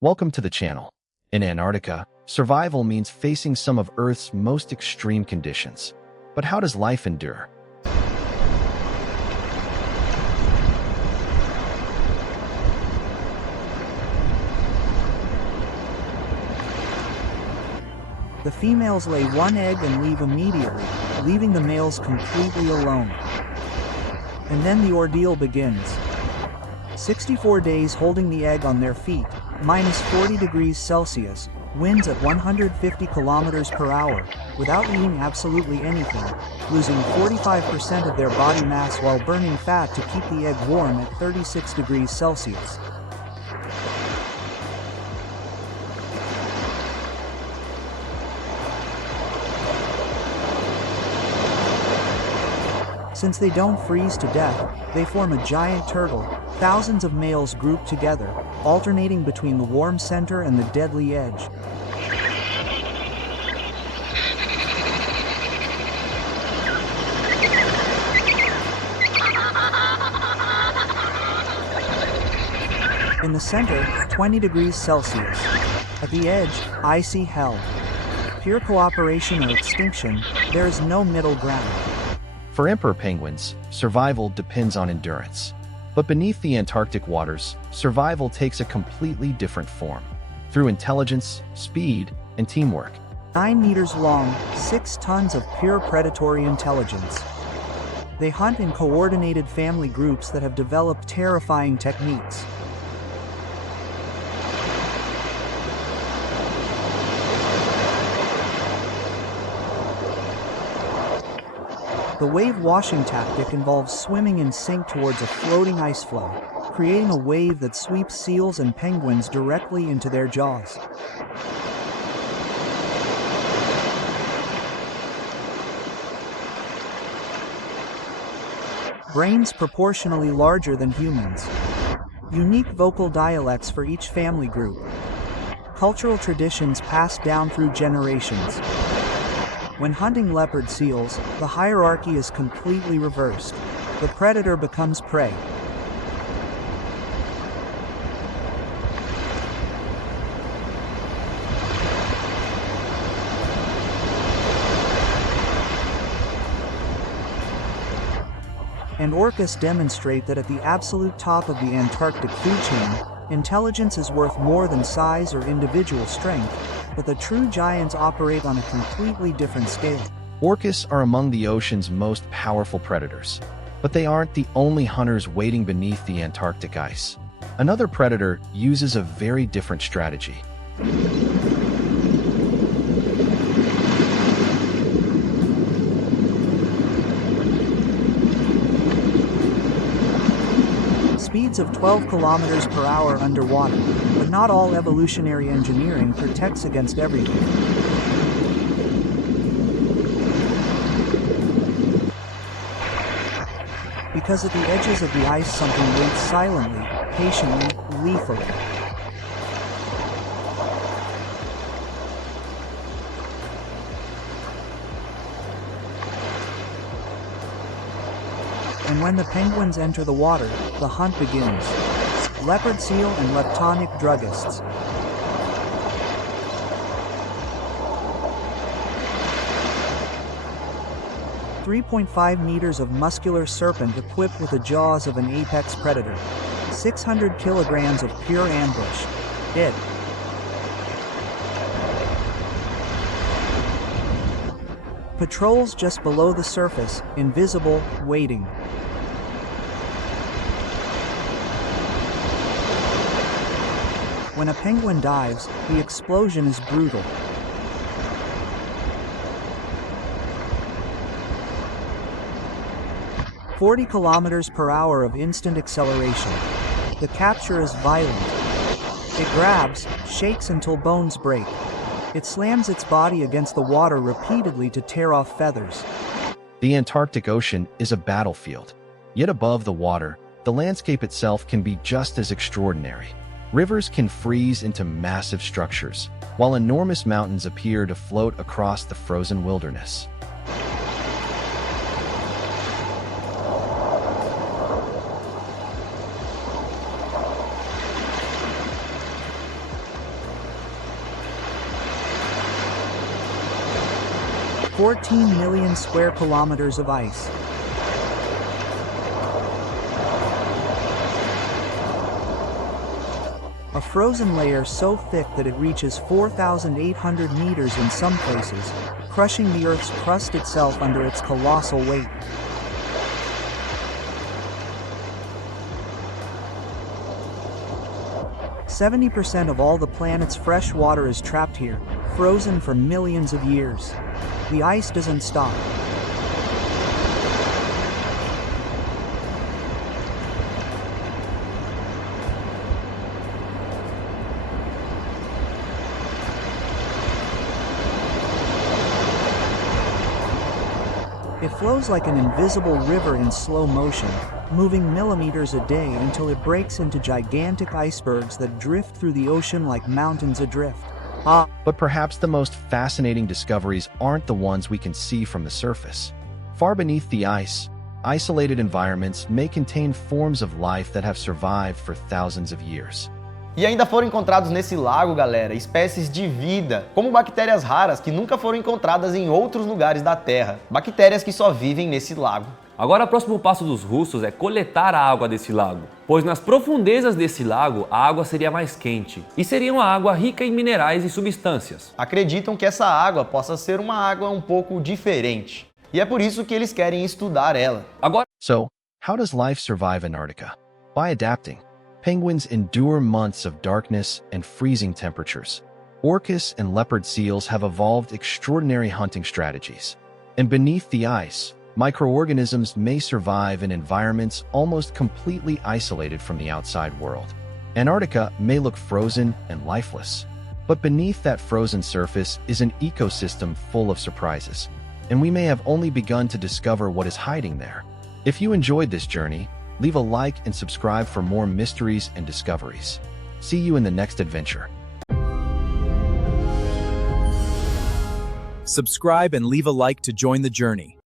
Welcome to the channel. In Antarctica, survival means facing some of Earth's most extreme conditions. But how does life endure? The females lay one egg and leave immediately, leaving the males completely alone. And then the ordeal begins. 64 days holding the egg on their feet, minus 40 degrees Celsius, winds at 150 kilometers per hour, without eating absolutely anything, losing 45% of their body mass while burning fat to keep the egg warm at 36 degrees Celsius. Since they don't freeze to death, they form a giant turtle, thousands of males grouped together, alternating between the warm center and the deadly edge. In the center, 20 degrees Celsius. At the edge, icy hell. Pure cooperation or extinction, there is no middle ground. For emperor penguins, survival depends on endurance. But beneath the Antarctic waters, survival takes a completely different form. Through intelligence, speed, and teamwork. 9 meters long, 6 tons of pure predatory intelligence. They hunt in coordinated family groups that have developed terrifying techniques. The wave-washing tactic involves swimming in sync towards a floating ice floe, creating a wave that sweeps seals and penguins directly into their jaws. Brains proportionally larger than humans. Unique vocal dialects for each family group. Cultural traditions passed down through generations. When hunting leopard seals, the hierarchy is completely reversed. The predator becomes prey. And orcas demonstrate that at the absolute top of the Antarctic food chain, intelligence is worth more than size or individual strength, but the true giants operate on a completely different scale. Orcas are among the ocean's most powerful predators. But they aren't the only hunters waiting beneath the Antarctic ice. Another predator uses a very different strategy. Speeds of 12 kilometers per hour underwater, but not all evolutionary engineering protects against everything. Because at the edges of the ice something waits silently, patiently, lethally. And when the penguins enter the water, the hunt begins. Leopard seal and leptonic druggists. .5 meters of muscular serpent equipped with the jaws of an apex predator. 600 kilograms of pure ambush. It. Patrols just below the surface, invisible, waiting. When a penguin dives, the explosion is brutal. .40 kilometers per hour of instant acceleration. The capture is violent. It grabs, shakes until bones break. It slams its body against the water repeatedly to tear off feathers. The Antarctic Ocean is a battlefield. Yet above the water, the landscape itself can be just as extraordinary. Rivers can freeze into massive structures, while enormous mountains appear to float across the frozen wilderness. 14 million square kilometers of ice. A frozen layer so thick that it reaches 4,800 meters in some places, crushing the Earth's crust itself under its colossal weight. "70% of all the planet's fresh water is trapped here, frozen for millions of years. The ice doesn't stop. It flows like an invisible river in slow motion, moving millimeters a day until it breaks into gigantic icebergs that drift through the ocean like mountains adrift. But perhaps the most fascinating discoveries aren't the ones we can see from the surface. Far beneath the ice, isolated environments may contain forms of life that have survived for thousands of years. E ainda foram encontrados nesse lago, galera, espécies de vida, como bactérias raras que nunca foram encontradas em outros lugares da Terra. Bactérias que só vivem nesse lago. Agora, o próximo passo dos russos é coletar a água desse lago, pois nas profundezas desse lago a água seria mais quente e seria uma água rica em minerais e substâncias. Acreditam que essa água possa ser uma água um pouco diferente, e é por isso que eles querem estudar ela. So, how does life survive Antarctica? By adapting. Penguins endure months of darkness and freezing temperatures. Orcas and leopard seals have evolved extraordinary hunting strategies. And beneath the ice, microorganisms may survive in environments almost completely isolated from the outside world. Antarctica may look frozen and lifeless, but beneath that frozen surface is an ecosystem full of surprises, and we may have only begun to discover what is hiding there. If you enjoyed this journey, leave a like and subscribe for more mysteries and discoveries. See you in the next adventure. Subscribe and leave a like to join the journey.